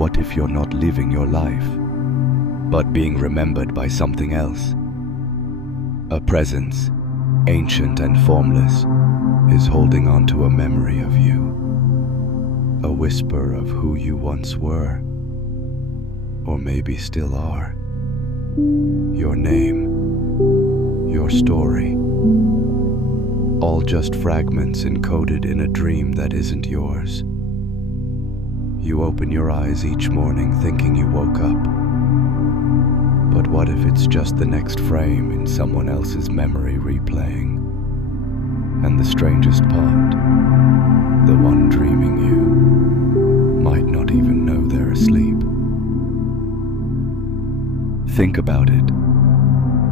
What if you're not living your life, but being remembered by something else? A presence, ancient and formless, is holding on to a memory of you, a whisper of who you once were, or maybe still are. Your name, your story, all just fragments encoded in a dream that isn't yours. You open your eyes each morning thinking you woke up. But what if it's just the next frame in someone else's memory replaying? And the strangest part, the one dreaming you, might not even know they're asleep. Think about it.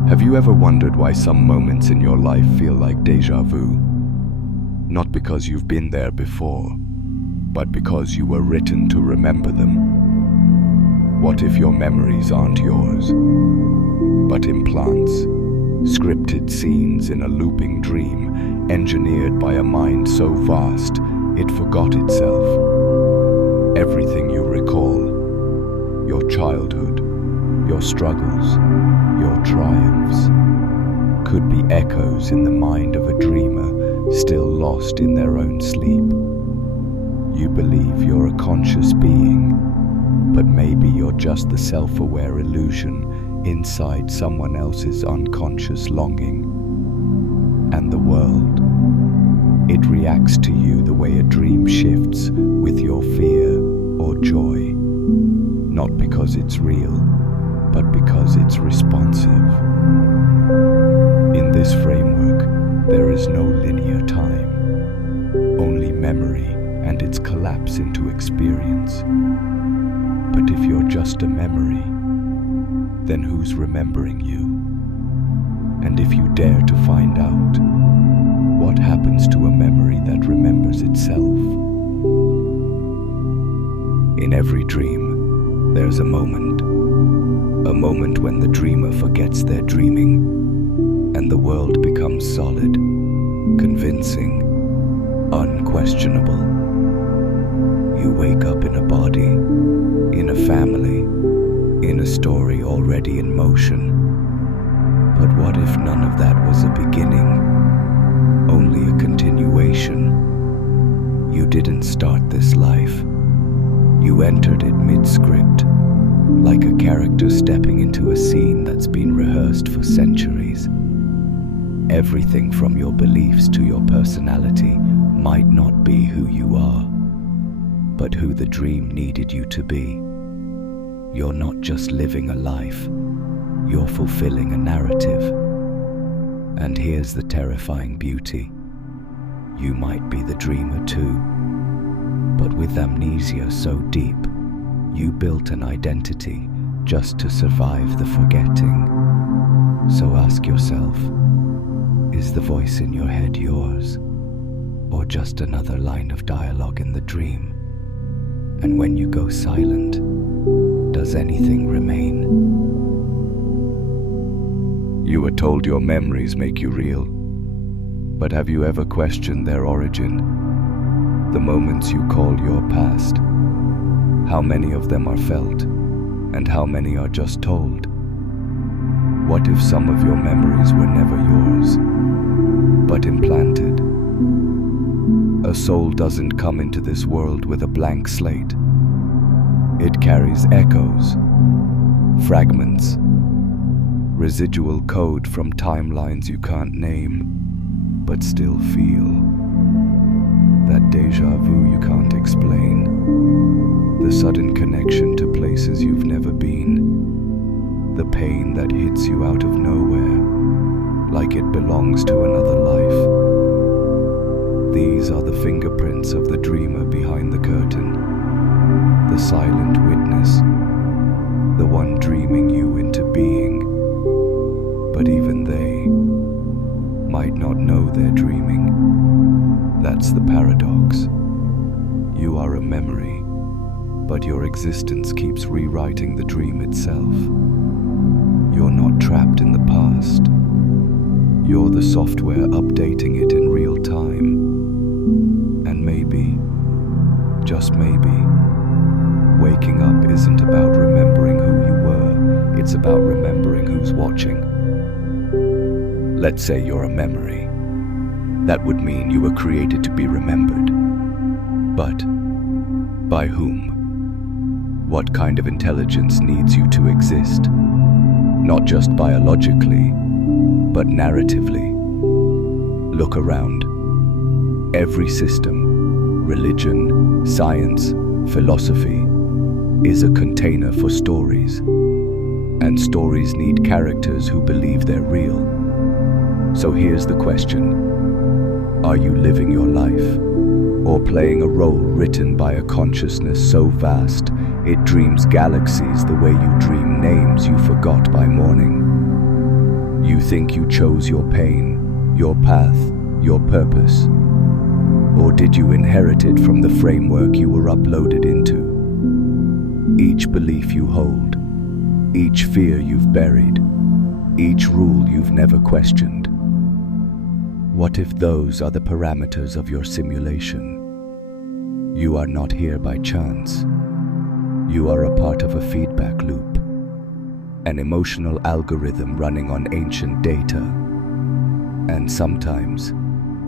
Have you ever wondered why some moments in your life feel like déjà vu? Not because you've been there before, but because you were written to remember them. What if your memories aren't yours, but implants, scripted scenes in a looping dream engineered by a mind so vast it forgot itself? Everything you recall, your childhood, your struggles, your triumphs, could be echoes in the mind of a dreamer still lost in their own sleep. You believe you're a conscious being, but maybe you're just the self-aware illusion inside someone else's unconscious longing. And the world, it reacts to you the way a dream shifts with your fear or joy, not because it's real, but because it's responsive. In this framework, there is no linear time, only memory and its collapse into experience. But if you're just a memory, then who's remembering you? And if you dare to find out, what happens to a memory that remembers itself? In every dream, there's a moment when the dreamer forgets they're dreaming, and the world becomes solid, convincing, unquestionable. You wake up in a body, in a family, in a story already in motion. But what if none of that was a beginning, only a continuation? You didn't start this life. You entered it mid-script, like a character stepping into a scene that's been rehearsed for centuries. Everything from your beliefs to your personality might not be who you are, but who the dream needed you to be. You're not just living a life, you're fulfilling a narrative. And here's the terrifying beauty. You might be the dreamer too, but with amnesia so deep, you built an identity just to survive the forgetting. So ask yourself, is the voice in your head yours, or just another line of dialogue in the dream? And when you go silent, does anything remain? You were told your memories make you real, but have you ever questioned their origin? The moments you call your past, how many of them are felt, and how many are just told? What if some of your memories were never yours, but implanted? A soul doesn't come into this world with a blank slate. It carries echoes, fragments, residual code from timelines you can't name, but still feel. That déjà vu you can't explain. The sudden connection to places you've never been. The pain that hits you out of nowhere, like it belongs to another life. These are the fingerprints of the dreamer behind the curtain. The silent witness, the one dreaming you into being. But even they might not know they're dreaming. That's the paradox. You are a memory, but your existence keeps rewriting the dream itself. You're not trapped in the past. You're the software updating it in real time. And maybe, just maybe, waking up isn't about remembering who you were, it's about remembering who's watching. Let's say you're a memory. That would mean you were created to be remembered. But by whom? What kind of intelligence needs you to exist? Not just biologically, but narratively. Look around. Every system, religion, science, philosophy, is a container for stories. And stories need characters who believe they're real. So here's the question. Are you living your life? Or playing a role written by a consciousness so vast it dreams galaxies the way you dream names you forgot by morning? You think you chose your pain, your path, your purpose? Or did you inherit it from the framework you were uploaded into? Each belief you hold, each fear you've buried, each rule you've never questioned. What if those are the parameters of your simulation? You are not here by chance. You are a part of a feedback loop, an emotional algorithm running on ancient data. And sometimes,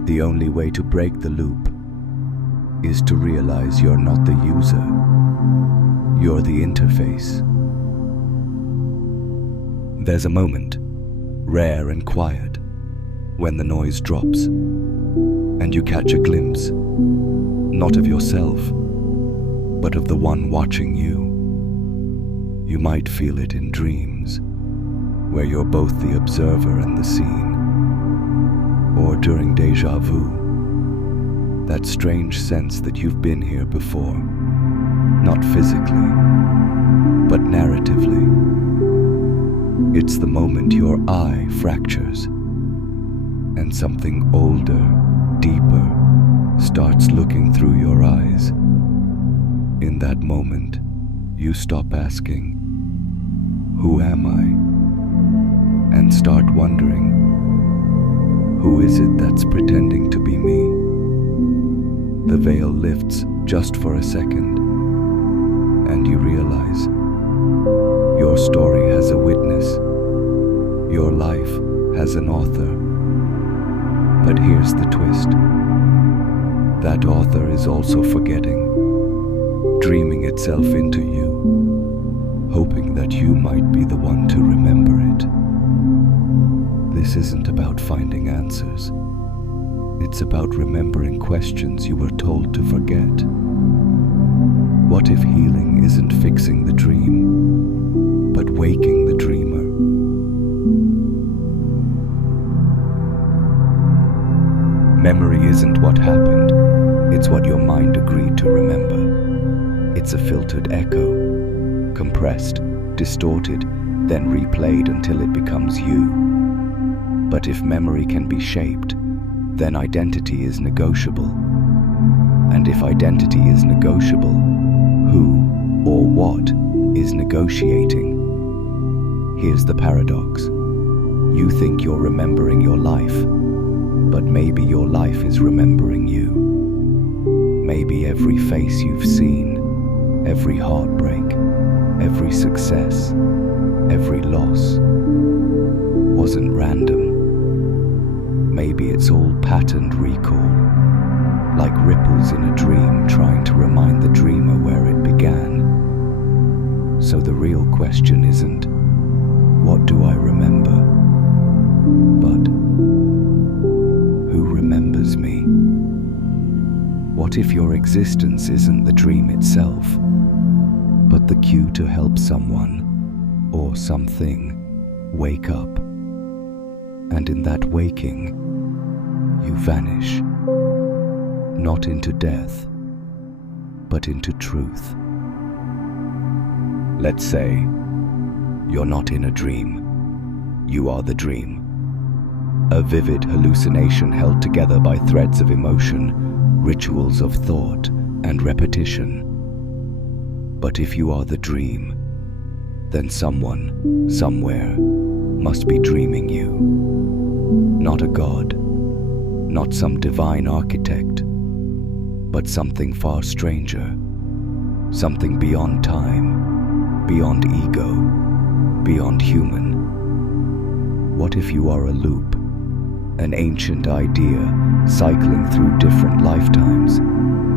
the only way to break the loop is to realize you're not the user. You're the interface. There's a moment, rare and quiet, when the noise drops, and you catch a glimpse, not of yourself, but of the one watching you. You might feel it in dreams, where you're both the observer and the scene, or during déjà vu, that strange sense that you've been here before, not physically, but narratively. It's the moment your eye fractures, and something older, deeper, starts looking through your eyes. In that moment, you stop asking, "Who am I?" and start wondering, who is it that's pretending to be me? The veil lifts just for a second, and you realize your story has a witness, your life has an author. But here's the twist. That author is also forgetting, dreaming itself into you, hoping that you might be the one to remember it. This isn't about finding answers. It's about remembering questions you were told to forget. What if healing isn't fixing the dream, but waking the dreamer? Memory isn't what happened, it's what your mind agreed to remember. It's a filtered echo, compressed, distorted, then replayed until it becomes you. But if memory can be shaped, then identity is negotiable. And if identity is negotiable, who or what is negotiating? Here's the paradox. You think you're remembering your life, but maybe your life is remembering you. Maybe every face you've seen, every heartbreak, every success, every loss wasn't random. Maybe it's all patterned recall, like ripples in a dream trying to remind the dreamer where it began. So the real question isn't, what do I remember? But who remembers me? What if your existence isn't the dream itself, but the cue to help someone or something wake up? And in that waking, you vanish, not into death, but into truth. Let's say you're not in a dream, you are the dream. A vivid hallucination held together by threads of emotion, rituals of thought and repetition. But if you are the dream, then someone, somewhere, must be dreaming you. Not a god, not some divine architect, but something far stranger. something beyond time, beyond ego, beyond human. What if you are a loop, an ancient idea cycling through different lifetimes,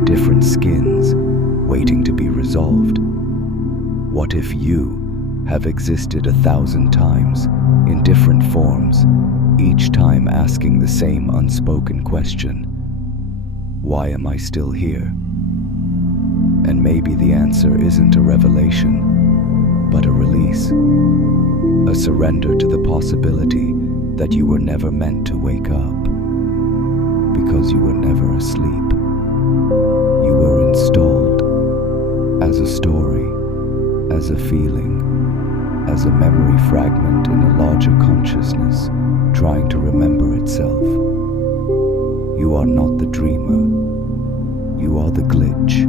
different skins, waiting to be resolved? What if you have existed 1,000 times in different forms, each time asking the same unspoken question? Why am I still here? And maybe the answer isn't a revelation, but a release, a surrender to the possibility that you were never meant to wake up, because you were never asleep. You were installed as a story, as a feeling, as a memory fragment in a larger consciousness trying to remember itself. You are not the dreamer. You are the glitch,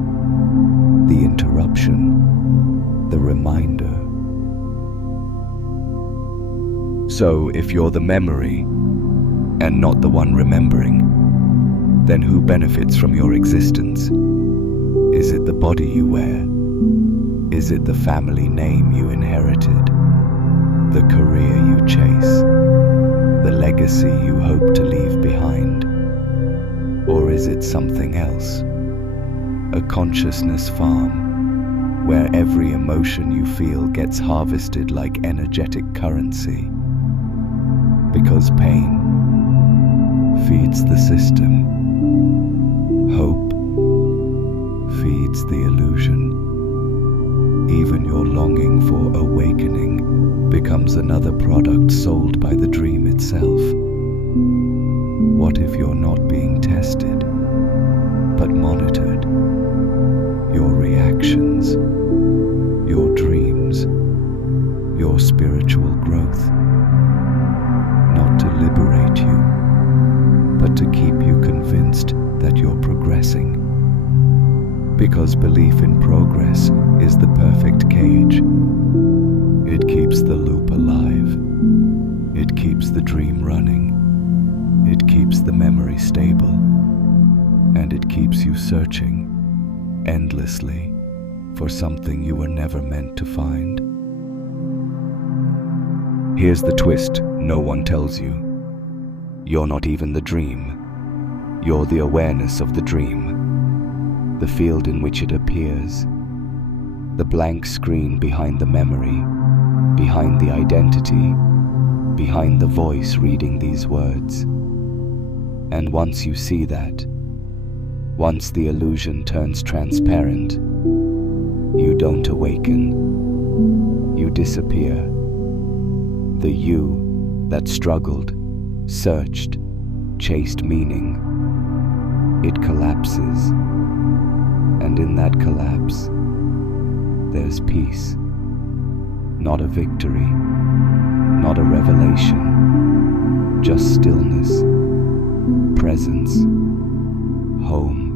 the interruption, the reminder. So, if you're the memory and not the one remembering, then who benefits from your existence? Is it the body you wear? Is it the family name you inherited? The career you chase? The legacy you hope to leave behind? Or is it something else? A consciousness farm, where every emotion you feel gets harvested like energetic currency. Because pain feeds the system. Hope feeds the illusion. Even your longing for awakening becomes another product sold by the dream itself. What if you're not being tested, but monitored? Your reactions, your dreams, your spiritual growth. Not to liberate you, but to keep you convinced that you're progressing. Because belief in progress is the perfect cage. It keeps the loop alive. It keeps the dream running. It keeps the memory stable. And it keeps you searching endlessly for something you were never meant to find. Here's the twist no one tells you. You're not even the dream. You're the awareness of the dream, the field in which it appears, the blank screen behind the memory, behind the identity, behind the voice reading these words. And once you see that, once the illusion turns transparent, you don't awaken, you disappear. The you that struggled, searched, chased meaning, it collapses. And in that collapse, there's peace. Not a victory, not a revelation, just stillness, presence, home.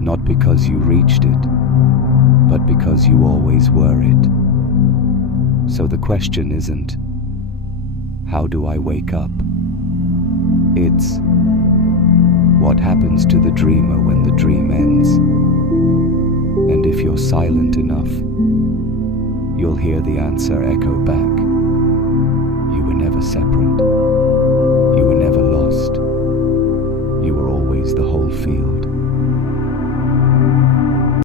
Not because you reached it, but because you always were it. So the question isn't, how do I wake up? It's, what happens to the dreamer when the dream ends? And if you're silent enough, you'll hear the answer echo back. You were never separate. You were never lost. You were always the whole field.